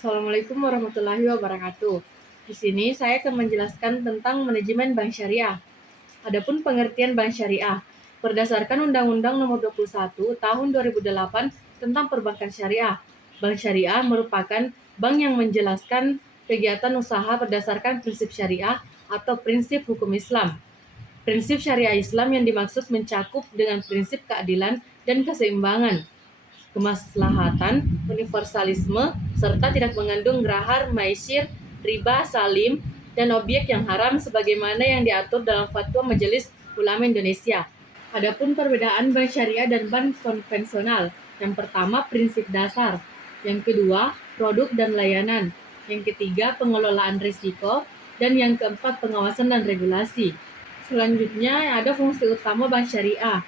Assalamualaikum warahmatullahi wabarakatuh. Di sini saya akan menjelaskan tentang manajemen bank syariah. Adapun pengertian bank syariah, berdasarkan Undang-Undang Nomor 21 Tahun 2008 tentang Perbankan Syariah. Bank syariah merupakan bank yang menjelaskan kegiatan usaha berdasarkan prinsip syariah atau prinsip hukum Islam. Prinsip syariah Islam yang dimaksud mencakup dengan prinsip keadilan dan keseimbangan, kemaslahatan, universalisme, serta tidak mengandung grahar, maisir, riba, salim, dan objek yang haram sebagaimana yang diatur dalam Fatwa Majelis Ulama Indonesia. Adapun perbedaan bank syariah dan bank konvensional. Yang pertama, prinsip dasar. Yang kedua, produk dan layanan. Yang ketiga, pengelolaan risiko. Dan yang keempat, pengawasan dan regulasi. Selanjutnya ada fungsi utama bank syariah.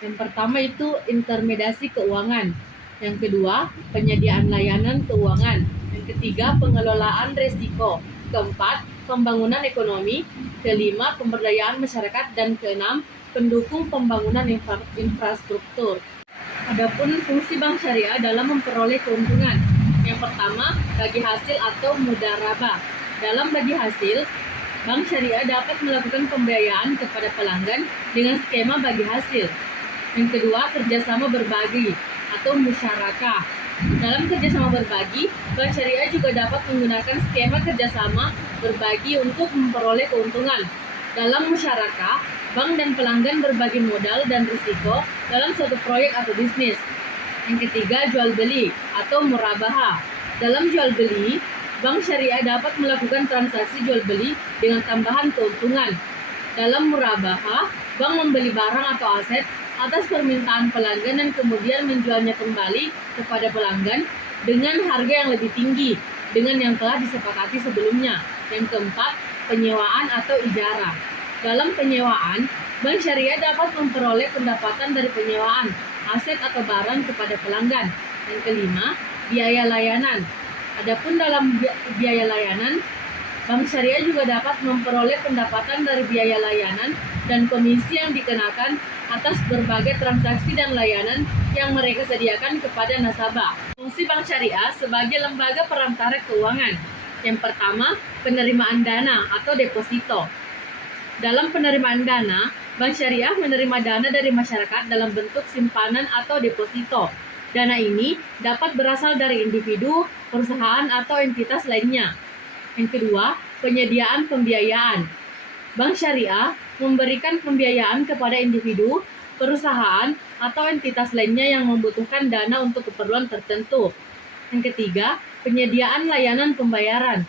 Yang pertama itu intermediasi keuangan. Yang kedua, penyediaan layanan keuangan. Yang ketiga, pengelolaan risiko. Keempat, pembangunan ekonomi. Kelima, pemberdayaan masyarakat. Dan keenam, pendukung pembangunan infrastruktur. Adapun fungsi bank syariah dalam memperoleh keuntungan. Yang pertama, bagi hasil atau mudharabah. Dalam bagi hasil, bank syariah dapat melakukan pembiayaan kepada pelanggan dengan skema bagi hasil. Yang kedua, kerjasama berbagi atau musyarakah. Dalam kerjasama berbagi, bank syariah juga dapat menggunakan skema kerjasama berbagi untuk memperoleh keuntungan. Dalam musyarakah, bank dan pelanggan berbagi modal dan risiko dalam suatu proyek atau bisnis. Yang ketiga, jual beli atau murabahah. Dalam jual beli, bank syariah dapat melakukan transaksi jual beli dengan tambahan keuntungan. Dalam murabahah, bank membeli barang atau aset atas permintaan pelanggan dan kemudian menjualnya kembali kepada pelanggan dengan harga yang lebih tinggi dengan yang telah disepakati sebelumnya. Yang keempat, penyewaan atau ijarah. Dalam penyewaan, bank syariah dapat memperoleh pendapatan dari penyewaan aset atau barang kepada pelanggan. Yang kelima, biaya layanan. Adapun dalam biaya layanan, bank syariah juga dapat memperoleh pendapatan dari biaya layanan dan komisi yang dikenakan atas berbagai transaksi dan layanan yang mereka sediakan kepada nasabah. Fungsi bank syariah sebagai lembaga perantara keuangan. Yang pertama, penerimaan dana atau deposito. Dalam penerimaan dana, bank syariah menerima dana dari masyarakat dalam bentuk simpanan atau deposito. Dana ini dapat berasal dari individu, perusahaan, atau entitas lainnya. Yang kedua, penyediaan pembiayaan. Bank syariah memberikan pembiayaan kepada individu, perusahaan, atau entitas lainnya yang membutuhkan dana untuk keperluan tertentu. Yang ketiga, penyediaan layanan pembayaran.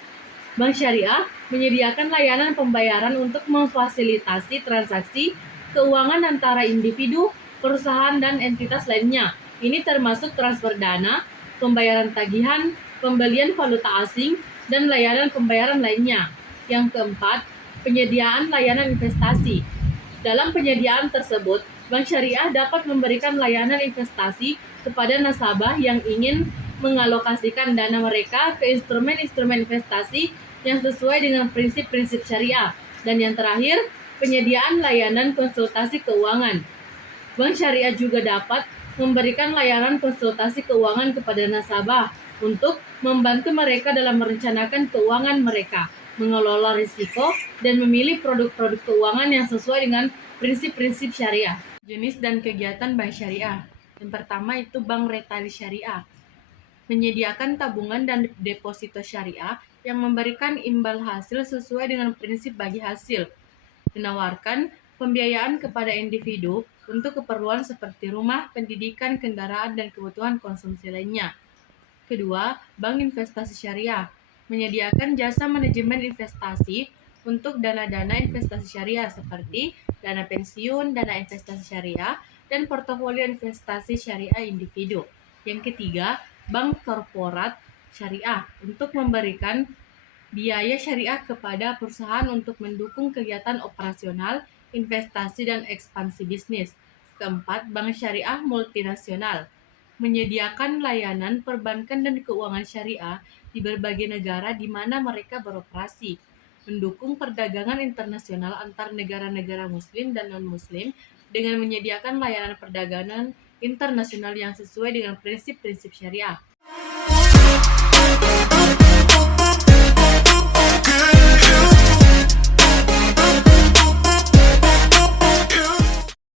Bank syariah menyediakan layanan pembayaran untuk memfasilitasi transaksi keuangan antara individu, perusahaan, dan entitas lainnya. Ini termasuk transfer dana, pembayaran tagihan, pembelian valuta asing, dan layanan pembayaran lainnya. Yang keempat, penyediaan layanan investasi. Dalam penyediaan tersebut, bank syariah dapat memberikan layanan investasi kepada nasabah yang ingin mengalokasikan dana mereka ke instrumen-instrumen investasi yang sesuai dengan prinsip-prinsip syariah. Dan yang terakhir, penyediaan layanan konsultasi keuangan. Bank syariah juga dapat memberikan layanan konsultasi keuangan kepada nasabah untuk membantu mereka dalam merencanakan keuangan mereka, mengelola risiko, dan memilih produk-produk keuangan yang sesuai dengan prinsip-prinsip syariah. Jenis dan kegiatan bank syariah. Yang pertama itu bank retail syariah. Menyediakan tabungan dan deposito syariah yang memberikan imbal hasil sesuai dengan prinsip bagi hasil. Menawarkan pembiayaan kepada individu untuk keperluan seperti rumah, pendidikan, kendaraan, dan kebutuhan konsumsi lainnya. Kedua, bank investasi syariah. Menyediakan jasa manajemen investasi untuk dana-dana investasi syariah seperti dana pensiun, dana investasi syariah, dan portofolio investasi syariah individu. Yang ketiga, bank korporat syariah untuk memberikan biaya syariah kepada perusahaan untuk mendukung kegiatan operasional, investasi, dan ekspansi bisnis. Keempat, bank syariah multinasional. Menyediakan layanan perbankan dan keuangan syariah di berbagai negara di mana mereka beroperasi, mendukung perdagangan internasional antar negara-negara muslim dan non-muslim dengan menyediakan layanan perdagangan internasional yang sesuai dengan prinsip-prinsip syariah.